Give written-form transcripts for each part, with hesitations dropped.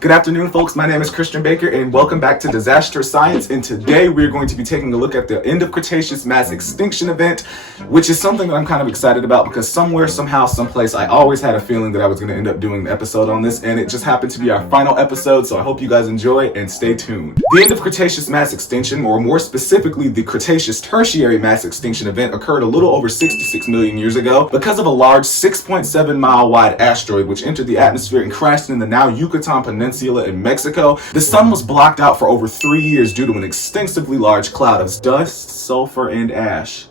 Good afternoon, folks. My name is Christian Baker, and welcome back to Disaster Science. And today we're going to be taking a look at the end of Cretaceous mass extinction event, which is something that I'm kind of excited about because somewhere, somehow, someplace, I always had a feeling that I was going to end up doing the episode on this, and it just happened to be our final episode, so I hope you guys enjoy and stay tuned. The end of Cretaceous mass extinction, or more specifically, the Cretaceous Tertiary mass extinction event, occurred a little over 66 million years ago because of a large 6.7 mile wide asteroid which entered the atmosphere and crashed in the now Yucatan Peninsula in Mexico. The sun was blocked out for over 3 years due to an extensively large cloud of dust, sulfur, and ash.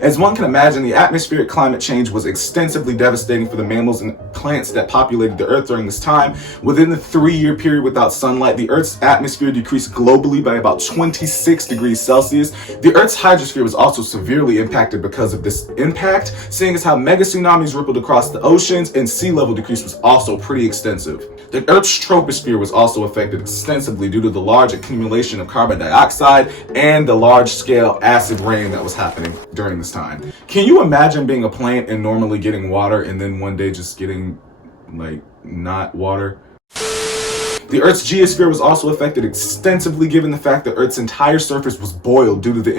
As one can imagine, the atmospheric climate change was extensively devastating for the mammals and plants that populated the Earth during this time. Within the 3-year period without sunlight, the Earth's atmosphere decreased globally by about 26 degrees Celsius. The Earth's hydrosphere was also severely impacted because of this impact, seeing as how mega tsunamis rippled across the oceans and sea level decrease was also pretty extensive. The Earth's troposphere was also affected extensively due to the large accumulation of carbon dioxide and the large-scale acid rain that was happening during this time. Can you imagine being a plant and normally getting water and then one day just getting, not water? The Earth's geosphere was also affected extensively given the fact that Earth's entire surface was boiled due to the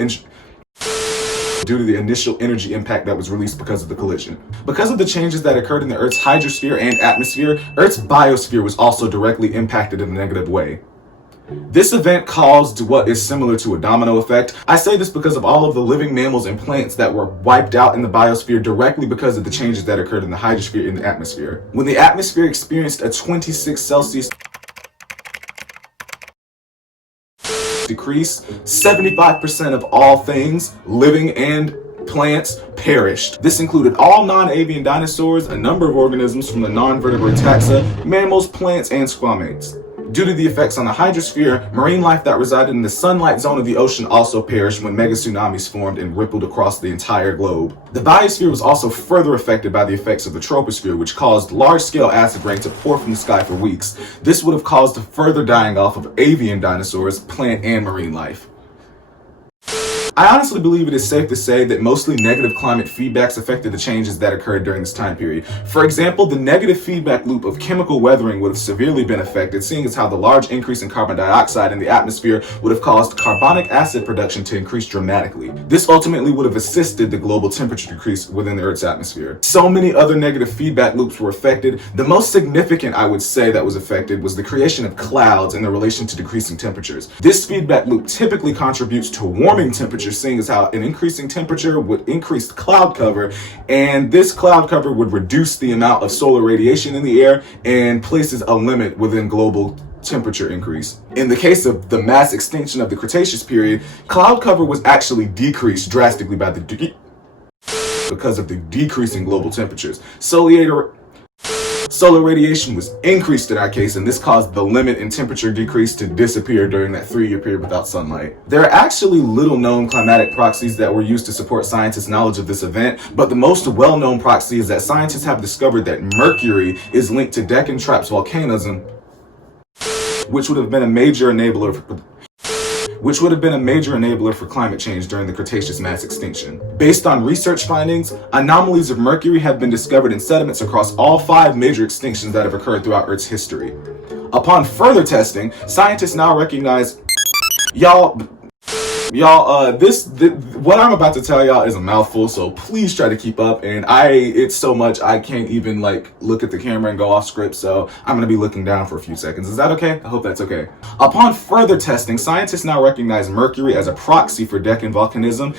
initial energy impact that was released because of the collision. Because of the changes that occurred in the Earth's hydrosphere and atmosphere, Earth's biosphere was also directly impacted in a negative way. This event caused what is similar to a domino effect. I say this because of all of the living mammals and plants that were wiped out in the biosphere directly because of the changes that occurred in the hydrosphere and the atmosphere. When the atmosphere experienced a 26 Celsius decrease, 75% of all things, living and plants, perished. This included all non-avian dinosaurs, a number of organisms from the non-vertebrate taxa, mammals, plants, and squamates. Due to the effects on the hydrosphere, marine life that resided in the sunlight zone of the ocean also perished when mega tsunamis formed and rippled across the entire globe. The biosphere was also further affected by the effects of the troposphere, which caused large-scale acid rain to pour from the sky for weeks. This would have caused a further dying off of avian dinosaurs, plant, and marine life. I honestly believe it is safe to say that mostly negative climate feedbacks affected the changes that occurred during this time period. For example, the negative feedback loop of chemical weathering would have severely been affected, seeing as how the large increase in carbon dioxide in the atmosphere would have caused carbonic acid production to increase dramatically. This ultimately would have assisted the global temperature decrease within the Earth's atmosphere. So many other negative feedback loops were affected. The most significant, I would say, that was affected was the creation of clouds in their relation to decreasing temperatures. This feedback loop typically contributes to warming temperatures, seeing as how an increasing temperature would increase cloud cover, and this cloud cover would reduce the amount of solar radiation in the air and places a limit within global temperature increase. In the case of the mass extinction of the Cretaceous period, cloud cover was actually decreased drastically by because of the decrease in global temperatures. Solar radiation was increased in our case, and this caused the limit in temperature decrease to disappear during that 3-year period without sunlight. There are actually little known climatic proxies that were used to support scientists' knowledge of this event, but the most well-known proxy is that scientists have discovered that Mercury is linked to DECCAN volcanism, which would have been a major enabler for climate change during the Cretaceous mass extinction. Based on research findings, anomalies of mercury have been discovered in sediments across all 5 major extinctions that have occurred throughout Earth's history. Upon further testing, scientists now recognize what I'm about to tell y'all is a mouthful, so please try to keep up. And it's so much I can't even look at the camera and go off script, so I'm gonna be looking down for a few seconds. Is that okay? I hope that's okay. Upon further testing, scientists now recognize mercury as a proxy for DECCAN volcanism.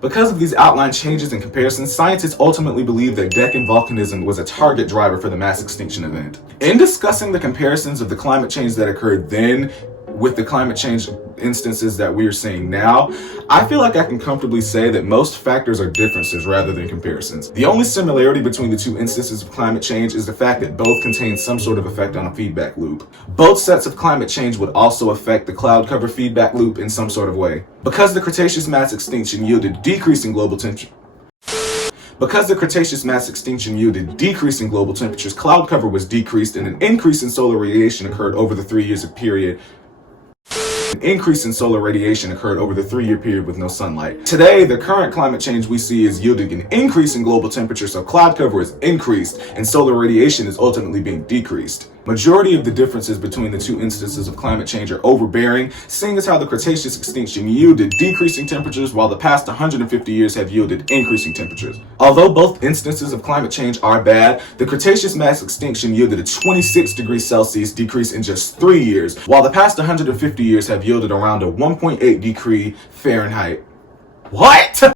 Because of these outline changes and comparisons, scientists ultimately believe that DECCAN volcanism was a target driver for the mass extinction event. In discussing the comparisons of the climate change that occurred then with the climate change instances that we are seeing now, I feel like I can comfortably say that most factors are differences rather than comparisons. The only similarity between the 2 instances of climate change is the fact that both contain some sort of effect on a feedback loop. Both sets of climate change would also affect the cloud cover feedback loop in some sort of way. Because the Cretaceous mass extinction yielded decreasing global temperature, Because the Cretaceous mass extinction yielded decreasing global temperatures, cloud cover was decreased and an increase in solar radiation occurred over the 3 years period. An increase in solar radiation occurred over the 3-year period with no sunlight. Today, the current climate change we see is yielding an increase in global temperature, so cloud cover is increased and solar radiation is ultimately being decreased. Majority of the differences between the two instances of climate change are overbearing, seeing as how the Cretaceous extinction yielded decreasing temperatures while the past 150 years have yielded increasing temperatures. Although both instances of climate change are bad, the Cretaceous mass extinction yielded a 26 degrees Celsius decrease in just 3 years, while the past 150 years have yielded around a 1.8 degree Fahrenheit. What?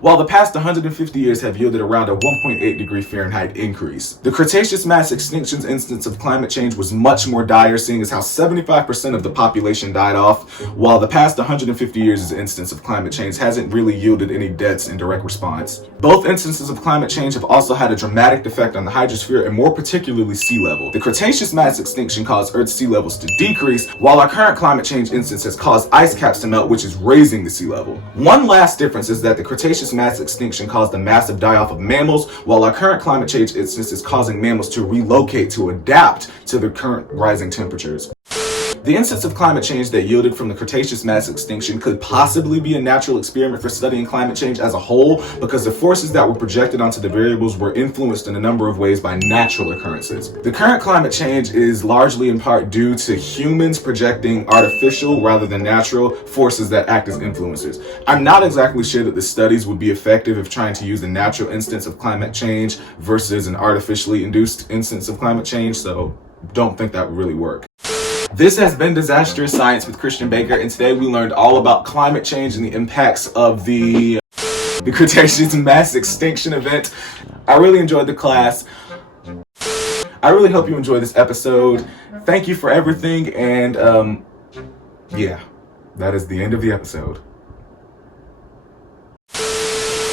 While the past 150 years have yielded around a 1.8 degree Fahrenheit increase. The Cretaceous mass extinction's instance of climate change was much more dire, seeing as how 75% of the population died off, while the past 150 years' instance of climate change hasn't really yielded any deaths in direct response. Both instances of climate change have also had a dramatic effect on the hydrosphere and more particularly sea level. The Cretaceous mass extinction caused Earth's sea levels to decrease, while our current climate change instance has caused ice caps to melt, which is raising the sea level. One last difference is that the Cretaceous mass extinction caused a massive die-off of mammals, while our current climate change instance is causing mammals to relocate to adapt to the current rising temperatures. The instance of climate change that yielded from the Cretaceous mass extinction could possibly be a natural experiment for studying climate change as a whole, because the forces that were projected onto the variables were influenced in a number of ways by natural occurrences. The current climate change is largely in part due to humans projecting artificial rather than natural forces that act as influencers. I'm not exactly sure that the studies would be effective if trying to use a natural instance of climate change versus an artificially induced instance of climate change, so don't think that would really work. This has been Disastrous Science with Christian Baker, and today we learned all about climate change and the impacts of the Cretaceous mass extinction event. I really enjoyed the class. I really hope you enjoyed this episode. Thank you for everything, and yeah, that is the end of the episode.